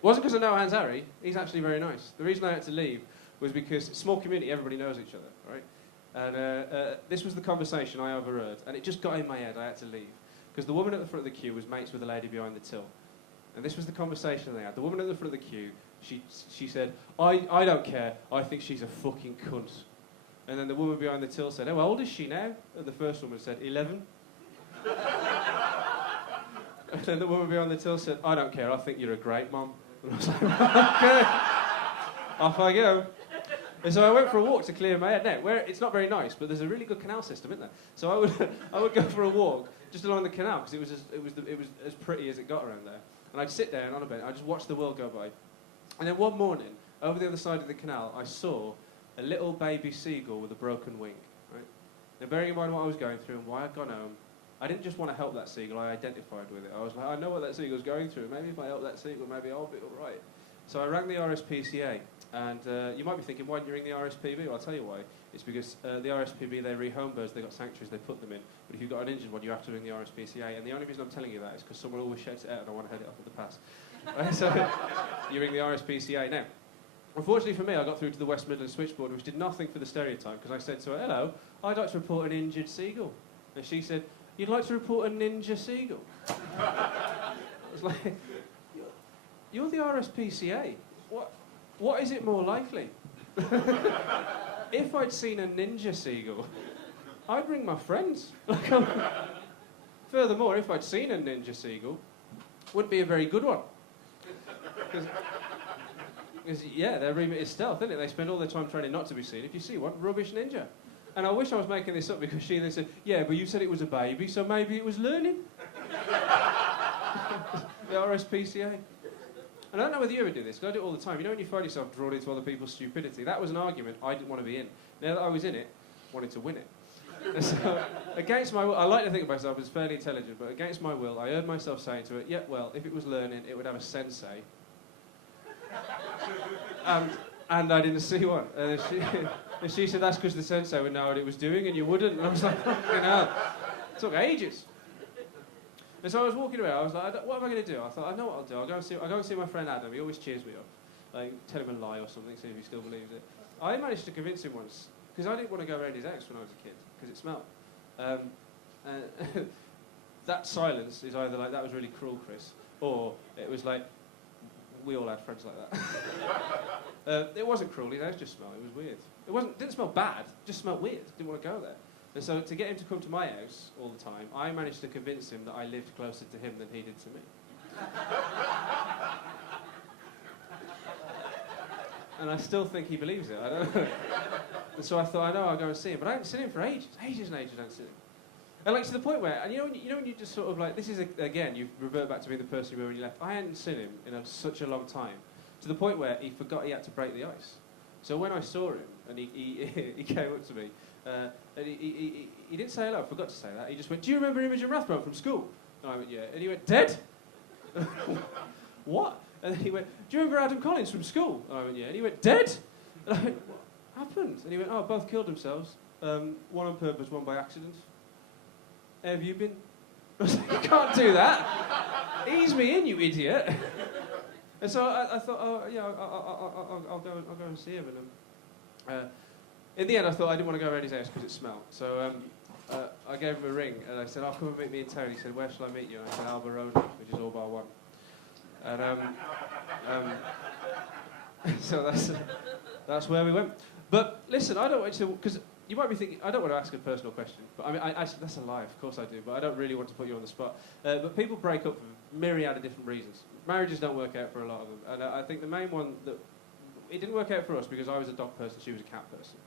wasn't because I know Hans Harry. He's actually very nice. The reason I had to leave was because small community, everybody knows each other, right? And this was the conversation I overheard, and it just got in my head. I had to leave because the woman at the front of the queue was mates with the lady behind the till, and this was the conversation they had. The woman at the front of the queue, she said, I don't care. I think she's a fucking cunt. And then the woman behind the till said, how old is she now? And the first woman said, 11. And then the woman behind the till said, I don't care. I think you're a great mum. And I was like, okay, off I go. And so I went for a walk to clear my head. Now, where it's not very nice, but there's a really good canal system, isn't there? So I would go for a walk just along the canal because it was as pretty as it got around there. And I'd sit down on a bench. I'd just watch the world go by. And then one morning, over the other side of the canal, I saw a little baby seagull with a broken wing. Right? Now, bearing in mind what I was going through and why I'd gone home, I didn't just want to help that seagull. I identified with it. I was like, I know what that seagull's going through. Maybe if I help that seagull, maybe I'll be all right. So I rang the RSPCA. And you might be thinking, why didn't you ring the RSPB? Well, I'll tell you why. It's because the RSPB, they rehome birds, they've got sanctuaries, they put them in. But if you've got an injured one, you have to ring the RSPCA. And the only reason I'm telling you that is because someone always shouts it out and I want to head it off at the pass. Right, so you ring the RSPCA. Now, unfortunately for me, I got through to the West Midlands switchboard, which did nothing for the stereotype, because I said to her, hello, I'd like to report an injured seagull. And she said, you'd like to report a ninja seagull? I was like, you're the RSPCA. What is it more likely? If I'd seen a ninja seagull, I'd ring my friends. Furthermore, if I'd seen a ninja seagull, it wouldn't be a very good one. Because yeah, their remit is stealth, isn't it? They spend all their time training not to be seen. If you see one, rubbish ninja. And I wish I was making this up because she then said, yeah, but you said it was a baby, so maybe it was learning. The RSPCA. And I don't know whether you ever do this, because I do it all the time. You know when you find yourself drawn into other people's stupidity? That was an argument I didn't want to be in. Now that I was in it, I wanted to win it. And so, against my will, I like to think of myself as fairly intelligent, but against my will, I heard myself saying to it, yeah, well, if it was learning, it would have a sensei. And I didn't see one. And she said, that's because the sensei would know what it was doing and you wouldn't. And I was like, fucking hell. It took ages. And so I was walking around, I was like, what am I going to do? I thought, I know what I'll do. I'll go and see my friend Adam. He always cheers me up. Like, tell him a lie or something, see if he still believes it. I managed to convince him once, because I didn't want to go around his house when I was a kid, because it smelled. That silence is either like, that was really cruel, Chris, or it was like, we all had friends like that. It wasn't cruel, his house just smelled, it was weird. It didn't smell bad, it just smelled weird, didn't want to go there. And so to get him to come to my house all the time, I managed to convince him that I lived closer to him than he did to me. And I still think he believes it, I don't know. And so I thought, I know, I'll go and see him. But I haven't seen him for ages and ages I haven't seen him. And like to the point where, and you know when you just sort of like, this is, again, you revert back to being the person you were when you left. I hadn't seen him in such a long time, to the point where he forgot he had to break the ice. So when I saw him, and he came up to me, and he didn't say hello, I forgot to say that. He just went, do you remember Imogen Rathbone from school? And I went, yeah. And he went, dead? What? And then he went, do you remember Adam Collins from school? And I went, yeah. And he went, dead? And I went, what happened? And he went, oh, both killed themselves. One on purpose, one by accident. Have you been? I was like, you can't do that. Ease me in, you idiot. And so I thought, oh, yeah, I'll go and see him. And in the end, I thought I didn't want to go around his house because it smelled. So I gave him a ring, and I said, "Oh, come and meet me in town." He said, "Where shall I meet you?" And I said, "Alba Road, which is all bar one." And so that's where we went. But listen, I don't want to, because you might be thinking, I don't want to ask a personal question. But I mean, actually, that's a lie. Of course I do. But I don't really want to put you on the spot. But people break up for myriad of different reasons. Marriages don't work out for a lot of them. And I think the main one that it didn't work out for us because I was a dog person, she was a cat person,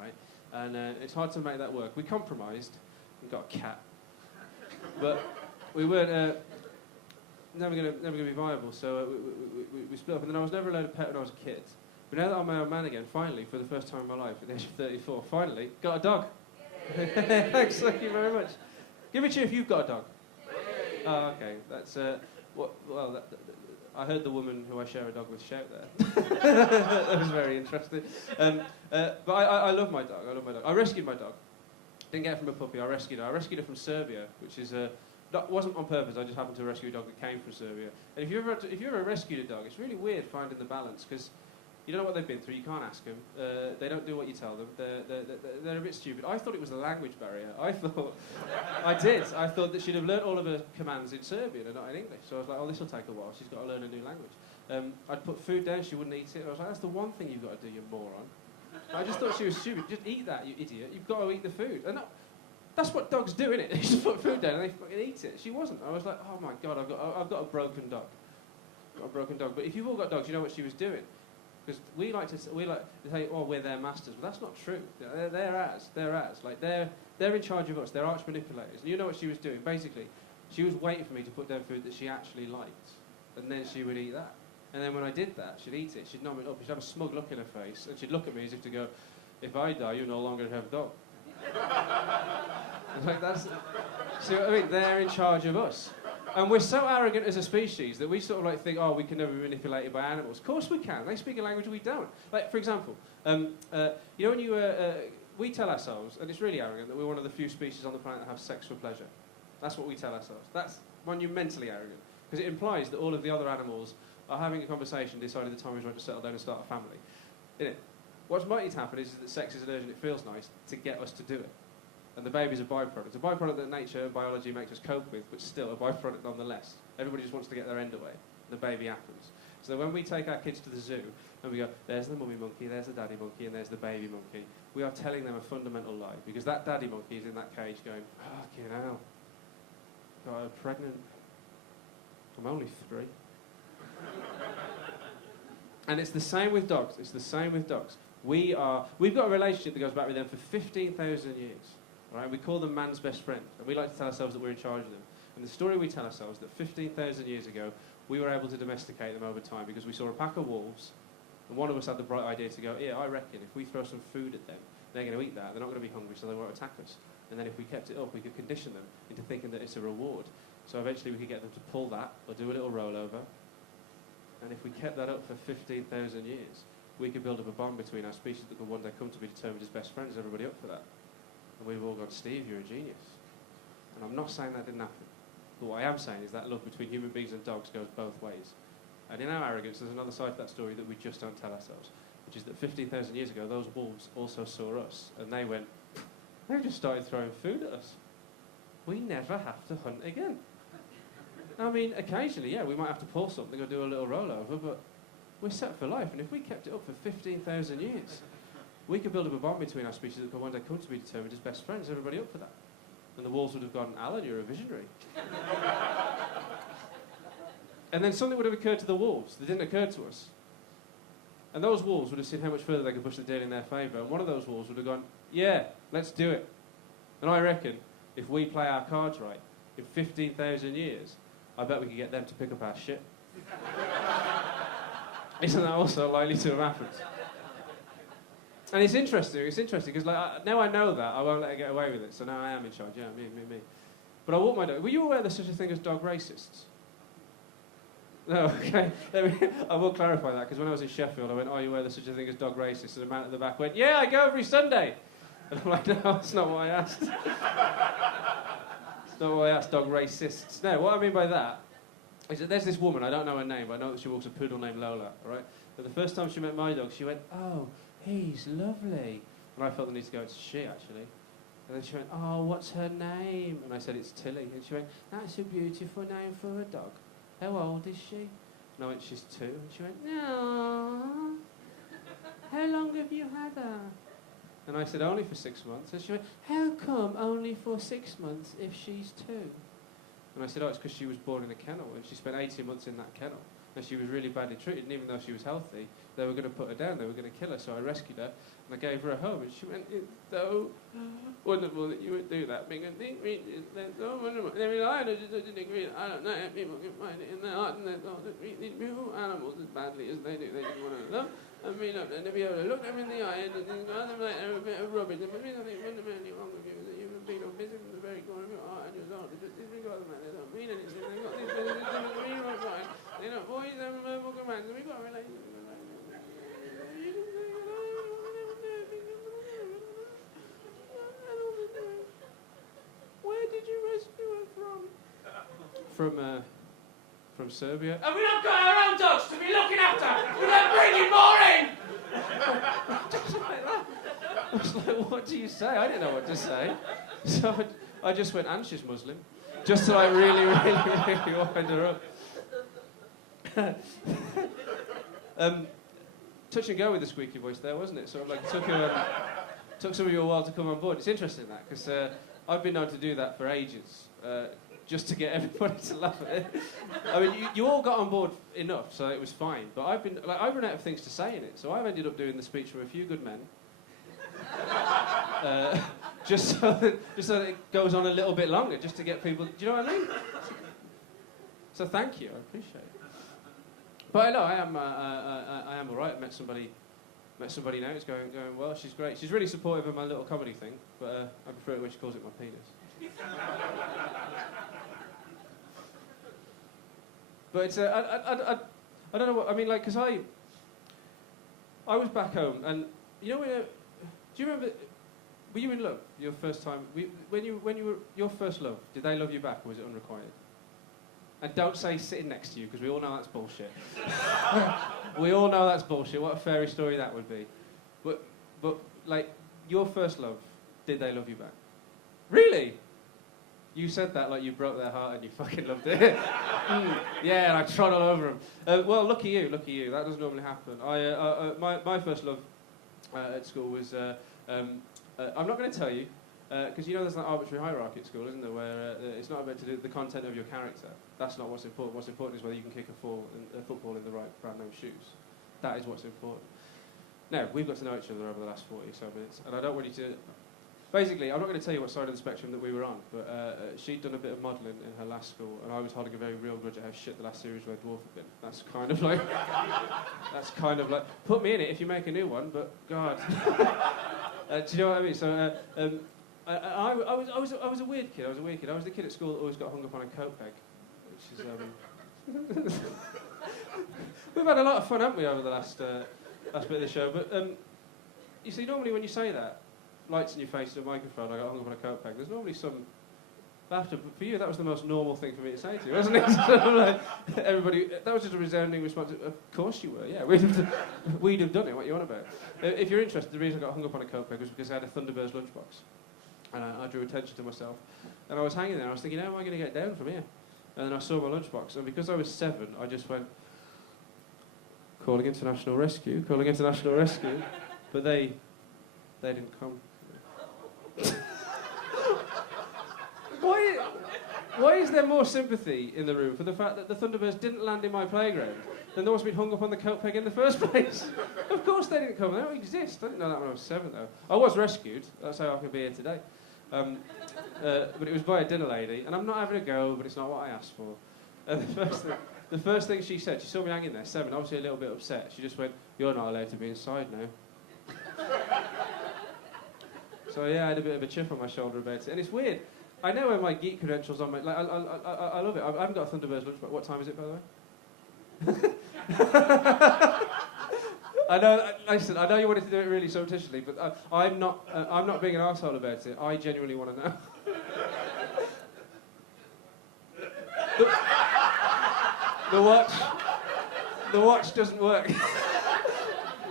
right? And it's hard to make that work. We compromised and got a cat, but we weren't never gonna be viable. So we split up, and then I was never allowed a pet when I was a kid. But now that I'm my own man again, finally, for the first time in my life, at the age of 34, finally got a dog. Thanks, thank you very much. Give it to you if you've got a dog. Oh, okay. That's I heard the woman who I share a dog with shout there. That was very interesting. But I love my dog. I love my dog. I rescued my dog. Didn't get her from a puppy. I rescued her. I rescued her from Serbia, which is wasn't on purpose. I just happened to rescue a dog that came from Serbia. And if you ever rescued a dog, it's really weird finding the balance because you don't know what they've been through. You can't ask them. They don't do what you tell them. They're a bit stupid. I thought it was the language barrier. I thought that she'd have learnt all of her commands in Serbian and not in English. So I was like, oh, this will take a while. She's got to learn a new language. I'd put food down. She wouldn't eat it. I was like, that's the one thing you've got to do, you moron. I just thought she was stupid. Just eat that, you idiot. You've got to eat the food. And that's what dogs do, innit? They just put food down and they fucking eat it. She wasn't. I was like, oh my God, I've got a broken dog. Got a broken dog. But if you've all got dogs, you know what she was doing. Because we like to say, oh, we're their masters, but that's not true. They're ours. Like they're in charge of us. They're arch manipulators. And you know what she was doing? Basically, she was waiting for me to put down food that she actually liked, and then she would eat that. And then when I did that, she'd eat it. She'd numb it up. She'd have a smug look in her face, and she'd look at me as if to go, "If I die, you no longer have a dog." Like that's. See what I mean? They're in charge of us. And we're so arrogant as a species that we sort of like think, oh, we can never be manipulated by animals. Of course we can. They speak a language we don't. Like, for example, you know when we tell ourselves, and it's really arrogant, that we're one of the few species on the planet that have sex for pleasure. That's what we tell ourselves. That's monumentally arrogant. Because it implies that all of the other animals are having a conversation, deciding the time is right to settle down and start a family. Innit? What's likely to happen is that sex is an urge and it feels nice to get us to do it. And the baby's a byproduct. A byproduct that nature and biology makes us cope with, but still a byproduct nonetheless. Everybody just wants to get their end away. The baby happens. So when we take our kids to the zoo and we go, there's the mummy monkey, there's the daddy monkey, and there's the baby monkey, we are telling them a fundamental lie. Because that daddy monkey is in that cage going, fucking hell. God, I'm pregnant. I'm only 3. And it's the same with dogs. It's the same with dogs. We've got a relationship that goes back with them for 15,000 years. Right? We call them man's best friend, and we like to tell ourselves that we're in charge of them. And the story we tell ourselves is that 15,000 years ago, we were able to domesticate them over time because we saw a pack of wolves, and one of us had the bright idea to go, yeah, I reckon if we throw some food at them, they're going to eat that. They're not going to be hungry, so they won't attack us. And then if we kept it up, we could condition them into thinking that it's a reward. So eventually we could get them to pull that or do a little rollover. And if we kept that up for 15,000 years, we could build up a bond between our species that could one day come to be determined as best friends. Everybody up for that? And we've all gone, Steve, you're a genius. And I'm not saying that didn't happen. But what I am saying is that love between human beings and dogs goes both ways. And in our arrogance, there's another side to that story that we just don't tell ourselves, which is that 15,000 years ago, those wolves also saw us, and they went, they just started throwing food at us. We never have to hunt again. I mean, occasionally, yeah, we might have to pull something or do a little rollover, but we're set for life. And if we kept it up for 15,000 years, we could build up a bond between our species that could one day come to be determined as best friends. Everybody up for that? And the wolves would have gone, Alan, you're a visionary. And then something would have occurred to the wolves that didn't occur to us. And those wolves would have seen how much further they could push the deal in their favour. And one of those wolves would have gone, yeah, let's do it. And I reckon if we play our cards right, in 15,000 years, I bet we could get them to pick up our shit. Isn't that also likely to have happened? And it's interesting because now I know that, I won't let her get away with it, so now I am in charge, yeah, me. But I walk my dog. Were you aware there's such a thing as dog racists? No, okay. I will clarify that, because when I was in Sheffield, I went, oh, you aware there's such a thing as dog racists? And the man at the back went, yeah, I go every Sunday. And I'm like, no, that's not what I asked. That's not what I asked, dog racists. No, what I mean by that is that there's this woman, I don't know her name, but I know that she walks a poodle named Lola, right? But the first time she met my dog, she went, oh, he's lovely. And I felt the need to go, it's she, actually. And then she went, oh, what's her name? And I said, it's Tilly. And she went, that's a beautiful name for a dog. How old is she? And I went, she's 2. And she went, no. How long have you had her? And I said, only for 6 months. And she went, how come only for 6 months if she's 2? And I said, oh, it's because she was born in a kennel and she spent 18 months in that kennel. And she was really badly treated, and even though she was healthy, they were going to put her down, they were going to kill her, so I rescued her, and I gave her a home, and she went, it's so wonderful that you would do that, because they're so wonderful. I mean, I don't know if people can find it in their heart, and they don't treat these beautiful animals as badly as they do. They just want to love and meet up, and to be able to look them in the eye, and go them like they're a bit of rubbish, and there's nothing fundamentally wrong with you, that you've been being offensive from the very corner of your heart, and you don't, they've got them, they don't mean anything, they've got these things, you know, boys have verbal commands, and we've got a relationship. Where did you rescue her from? From Serbia. And we don't got our own dogs to be looking after! We're bringing more in! Just like that. I was like, what do you say? I didn't know what to say. So I just went, and she's Muslim. Just so I really wind her up. Touch and go with the squeaky voice there, wasn't it? Sort of like took some of you a while to come on board. It's interesting that, because I've been known to do that for ages, just to get everybody to laugh at it. I mean, you all got on board enough, so it was fine. But I've run out of things to say in it, so I've ended up doing the speech from A Few Good Men, just so that it goes on a little bit longer, just to get people. Do you know what I mean? So thank you, I appreciate it. But I know I am all right. I met somebody now. It's going well. She's great. She's really supportive of my little comedy thing, but I prefer it when she calls it my penis. But it's I don't know what I mean. Like, because I was back home, and you know, do you remember? Were you in love your first time? When you were your first love? Did they love you back, or was it unrequited? And don't say sitting next to you, because we all know that's bullshit. We all know that's bullshit. What a fairy story that would be. But like, your first love, did they love you back? Really? You said that like you broke their heart and you fucking loved it. Yeah, and I trod all over them. Well, lucky you. That doesn't normally happen. My first love at school was... I'm not going to tell you, because you know there's that arbitrary hierarchy at school, isn't there, where it's not about to do the content of your character. That's not what's important. What's important is whether you can kick a football in the right brand name shoes. That is what's important. Now, we've got to know each other over the last 40 or so minutes, and I don't want you to... basically, I'm not going to tell you what side of the spectrum that we were on, but she'd done a bit of modelling in her last school, and I was holding a very real grudge at how shit the last series Red Dwarf had been. That's kind of like, put me in it if you make a new one, but God. Do you know what I mean? So, I was a weird kid. I was the kid at school that always got hung up on a coat peg, which is. We've had a lot of fun, haven't we, over the last bit of the show? But you see, normally when you say that, lights in your face to a microphone, I got hung up on a coat peg. There's normally some laughter, but for you, that was the most normal thing for me to say to you, wasn't it? So, like, everybody, that was just a resounding response. Of course you were, yeah. We'd have done it. What you on about? If you're interested, the reason I got hung up on a coat peg was because I had a Thunderbirds lunchbox, and I drew attention to myself. And I was hanging there. I was thinking, how am I going to get down from here? And then I saw my lunchbox, and because I was 7, I just went, calling international rescue, but they didn't come. Why is there more sympathy in the room for the fact that the Thunderbirds didn't land in my playground than the one's been hung up on the coat peg in the first place? Of course they didn't come. They don't exist. I didn't know that when I was 7, though. I was rescued. That's how I can be here today. But it was by a dinner lady, and I'm not having a go, but it's not what I asked for. The first thing she said, she saw me hanging there, 7, obviously a little bit upset. She just went, "You're not allowed to be inside now." So yeah, I had a bit of a chip on my shoulder about it, and it's weird. I know where my geek credentials on my. Like, I love it. I haven't got a Thunderbirds lunchbox. What time is it, by the way? I know. Listen, I know you wanted to do it really surreptitiously, but I'm not being an arsehole about it. I genuinely want to know. The watch doesn't work.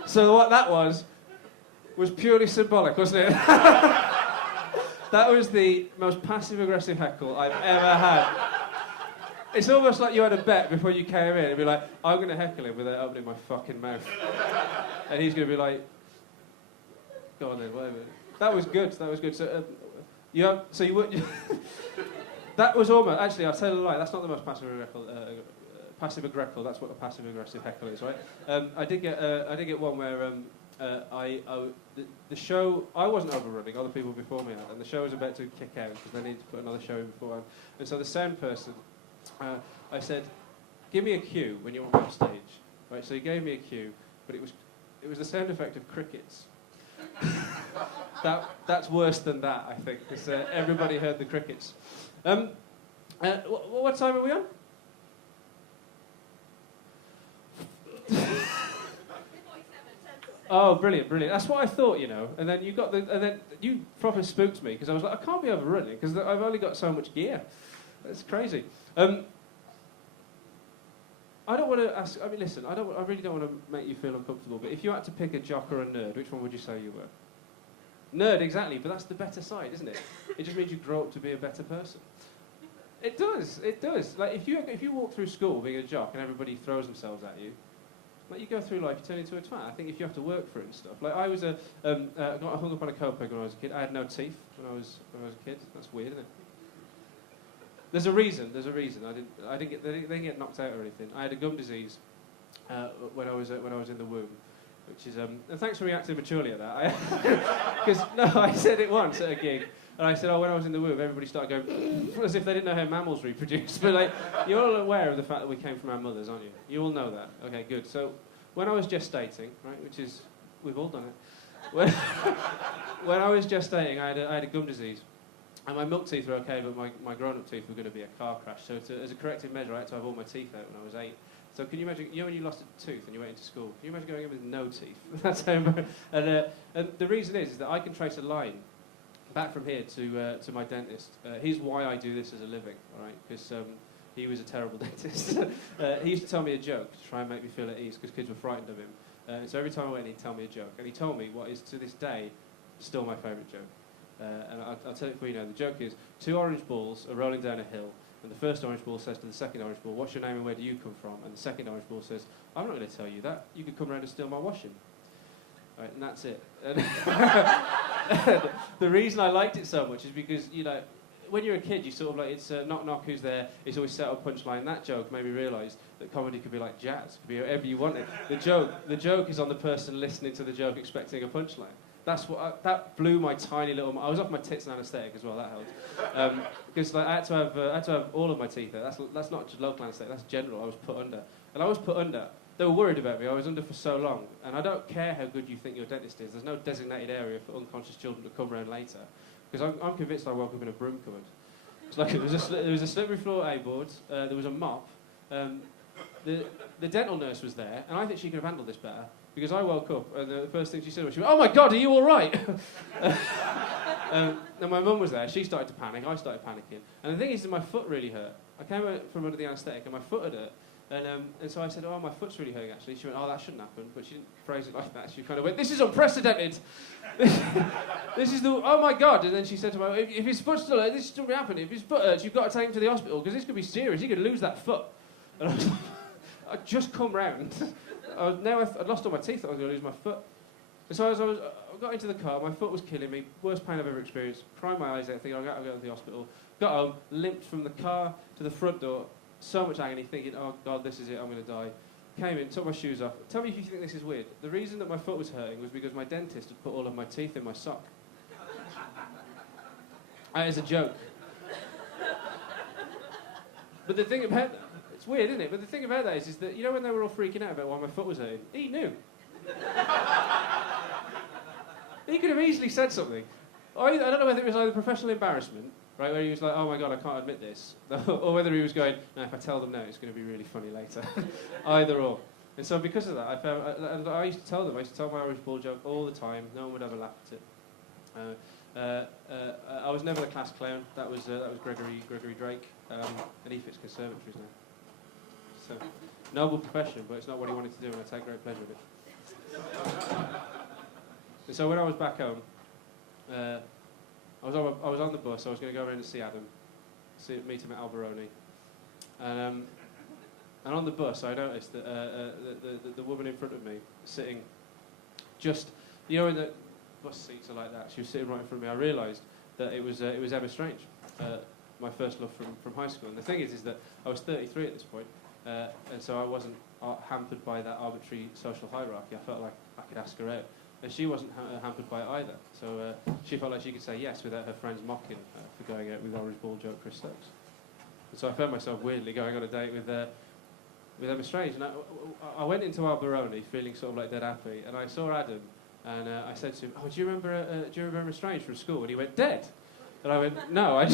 So what that was purely symbolic, wasn't it? That was the most passive-aggressive heckle I've ever had. It's almost like you had a bet before you came in. It'd be like, I'm going to heckle him without opening my fucking mouth. And he's going to be like, go on then, whatever. That was good. So, you would... That was almost... Actually, I'll tell you a lie. That's not the most passive-aggressive. That's what a passive-aggressive heckle is, right? I did get one where... the show, I wasn't overrunning, other people before me had, and the show was about to kick out because they needed to put another show in beforehand. And so the sound person, I said, give me a cue when you want me on stage. Right, so he gave me a cue, but it was the sound effect of crickets. That's worse than that, I think, because everybody heard the crickets. What time are we on? Oh, brilliant. That's what I thought, you know. And then you proper spooked me because I was like, I can't be overrunning because I've only got so much gear. That's crazy. I don't want to ask. I mean, listen. I really don't want to make you feel uncomfortable. But if you had to pick a jock or a nerd, which one would you say you were? Nerd, exactly. But that's the better side, isn't it? It just means you grow up to be a better person. It does. Like if you walk through school being a jock and everybody throws themselves at you. Like you go through life, you turn into a twat. I think if you have to work for it and stuff. Like I was got hung up on a coat peg when I was a kid. I had no teeth when I was a kid. That's weird, isn't it? There's a reason. They didn't get knocked out or anything. I had a gum disease when I was in the womb, which is and thanks for reacting maturely at that. Because I said it once at a gig. And I said, when I was in the womb, everybody started going, as if they didn't know how mammals reproduce. But like, you're all aware of the fact that we came from our mothers, aren't you? You all know that. Okay, good. So when I was gestating, right, which is, we've all done it. When I was gestating, I had a gum disease. And my milk teeth were okay, but my grown-up teeth were going to be a car crash. So as a corrective measure, I had to have all my teeth out when I was 8. So can you imagine, when you lost a tooth and you went into school, can you imagine going in with no teeth? That's how and the reason is that I can trace a line back from here to my dentist. Here's why I do this as a living, all right? Because he was a terrible dentist. He used to tell me a joke to try and make me feel at ease because kids were frightened of him. So every time I went, he'd tell me a joke. And he told me what is, to this day, still my favourite joke. And I'll tell it for you now. The joke is, 2 orange balls are rolling down a hill, and the first orange ball says to the second orange ball, what's your name and where do you come from? And the second orange ball says, I'm not going to tell you that. You could come around and steal my washing. Right, and that's it. And the reason I liked it so much is because, you know, when you're a kid, you sort of like, it's knock knock, who's there? It's always set up punchline. That joke made me realise that comedy could be like jazz, could be whatever you wanted. The joke is on the person listening to the joke expecting a punchline. that blew my tiny little. I was off my tits and anaesthetic as well. That helped because I had to have all of my teeth there. That's not just local anaesthetic. That's general. I was put under, and I was put under. They were worried about me. I was under for so long, and I don't care how good you think your dentist is. There's no designated area for unconscious children to come around later, because I'm convinced I woke up in a broom cupboard. It's like there was a slippery floor A board. There was a mop. The dental nurse was there, and I think she could have handled this better. Because I woke up, and the first thing she said was, "Oh my God, are you all right?" And my mum was there. She started to panic. I started panicking. And the thing is that my foot really hurt. I came out from under the anaesthetic, and my foot had hurt. And so I said, "Oh, my foot's really hurting, actually." She went, "Oh, that shouldn't happen." But she didn't phrase it like that. She kind of went, "This is unprecedented. This is the, oh my God." And then she said to me, if his foot's still hurt, this is still happening. If his foot hurts, you've got to take him to the hospital, because this could be serious. He could lose that foot. And I was like, I'd just come round. I'd lost all my teeth. I was going to lose my foot. And so I got into the car. My foot was killing me. Worst pain I've ever experienced. Crying my eyes out, thinking I've got to go to the hospital. Got home, limped from the car to the front door. So much agony, thinking, "Oh God, this is it. I'm going to die." Came in, took my shoes off. Tell me if you think this is weird. The reason that my foot was hurting was because my dentist had put all of my teeth in my sock. That is a joke. But the thing about that, it's weird, isn't it? But the thing about that is that, you know, when they were all freaking out about why my foot was hurting, he knew. He could have easily said something. I don't know whether it was either professional embarrassment, right, where he was like, "Oh my God, I can't admit this," or whether he was going, "No, if I tell them now, it's going to be really funny later." Either or. And so because of that, I used to tell them, I used to tell my orange ball joke all the time. No one would ever laugh at it. I was never the class clown. That was Gregory Drake, and he fits conservatories now. So, noble profession, but it's not what he wanted to do, and I take great pleasure in it. And so when I was back home, I was on the bus. I was going to go around and see Adam, meet him at Alberoni, and on the bus I noticed that the woman in front of me, sitting just, you know, in the bus seats are like that. She was sitting right in front of me. I realised that it was Emma Strange, my first love from high school. And the thing is that I was 33 at this point. And so I wasn't hampered by that arbitrary social hierarchy. I felt like I could ask her out. And she wasn't hampered by it either. So she felt like she could say yes without her friends mocking for going out with orange ball joke Chris Stokes. And so I found myself weirdly going on a date with Emma Strange. And I went into Alberoni feeling sort of like dead happy. And I saw Adam, and I said to him, "Oh, do you remember Emma Strange from school?" And he went, "Dead?" And I went, "No, I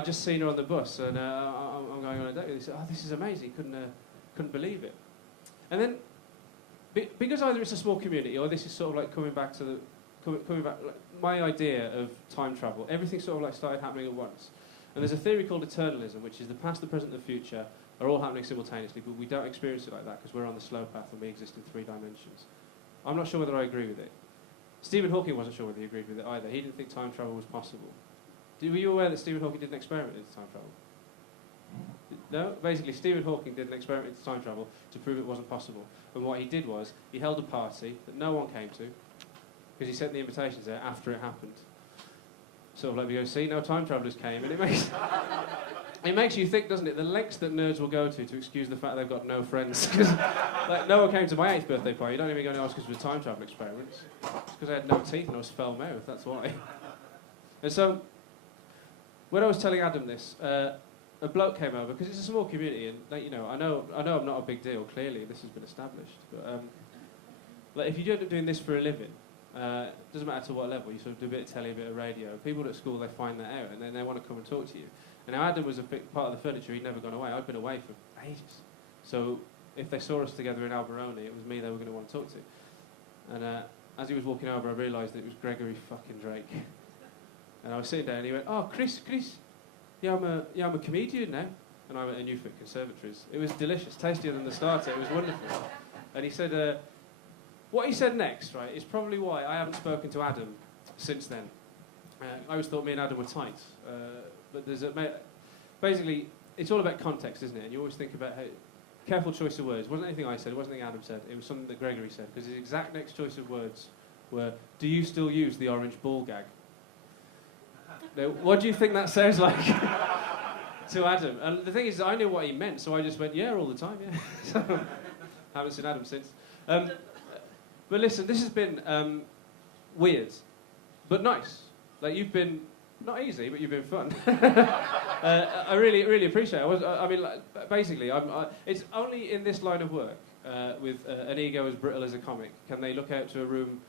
just seen her on the bus, and I'm going on a date with her." He said, "Oh, this is amazing." Couldn't believe it. And then, because either it's a small community, or this is sort of like coming back, like my idea of time travel, everything sort of like started happening at once. And there's a theory called eternalism, which is the past, the present, and the future are all happening simultaneously, but we don't experience it like that because we're on the slow path and we exist in 3 dimensions. I'm not sure whether I agree with it. Stephen Hawking wasn't sure whether he agreed with it either. He didn't think time travel was possible. Were you aware that Stephen Hawking did an experiment into time travel? No? Basically, Stephen Hawking did an experiment into time travel to prove it wasn't possible. And what he did was, he held a party that no one came to, because he sent the invitations out after it happened. Sort of like we go, "See, no time travellers came," and it makes you think, doesn't it, the lengths that nerds will go to excuse the fact they've got no friends. Because like, no one came to my 8th birthday party. You don't even go and ask us for time travel experiments. It's because I had no teeth and I was foul mouth, that's why. And so, when I was telling Adam this, a bloke came over, because it's a small community, and like, you know, I know I'm not a big deal, clearly, this has been established. But like, if you end up doing this for a living, it doesn't matter to what level, you sort of do a bit of telly, a bit of radio. People at school, they find that out, and then they want to come and talk to you. And now Adam was a big part of the furniture, he'd never gone away. I'd been away for ages. So if they saw us together in Alberoni, it was me they were going to want to talk to. And as he was walking over, I realised that it was Gregory fucking Drake. And I was sitting there, and he went, "Oh, Chris, yeah, I'm a comedian now." And I went, "And you fit conservatories." It was delicious, tastier than the starter, it was wonderful. And he said, what he said next, right, is probably why I haven't spoken to Adam since then. I always thought me and Adam were tight. But there's basically, it's all about context, isn't it? And you always think about how, careful choice of words. It wasn't anything I said, it wasn't anything Adam said, it was something that Gregory said, because his exact next choice of words were, "Do you still use the orange ball gag?" Now, what do you think that sounds like to Adam? And the thing is, I knew what he meant, so I just went, "Yeah, all the time, yeah." So, haven't seen Adam since. But But listen, this has been weird, but nice. Like, you've been not easy, but you've been fun. I really, really appreciate it. I mean, like, basically, it's only in this line of work, with an ego as brittle as a comic, can they look out to a room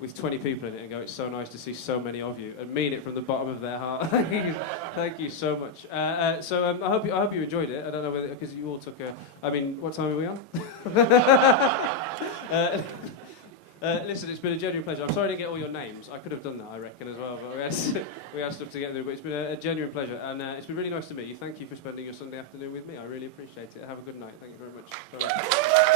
with 20 people in it and go, it's so nice to see so many of you, and mean it from the bottom of their heart. Thank you so much. I hope you enjoyed it. I don't know whether, because you all took I mean, what time are we on? Listen, it's been a genuine pleasure. I'm sorry I didn't get all your names. I could have done that, I reckon, as well, but we had stuff to get through. But it's been a genuine pleasure, and it's been really nice to meet you. Thank you for spending your Sunday afternoon with me. I really appreciate it. Have a good night. Thank you very much.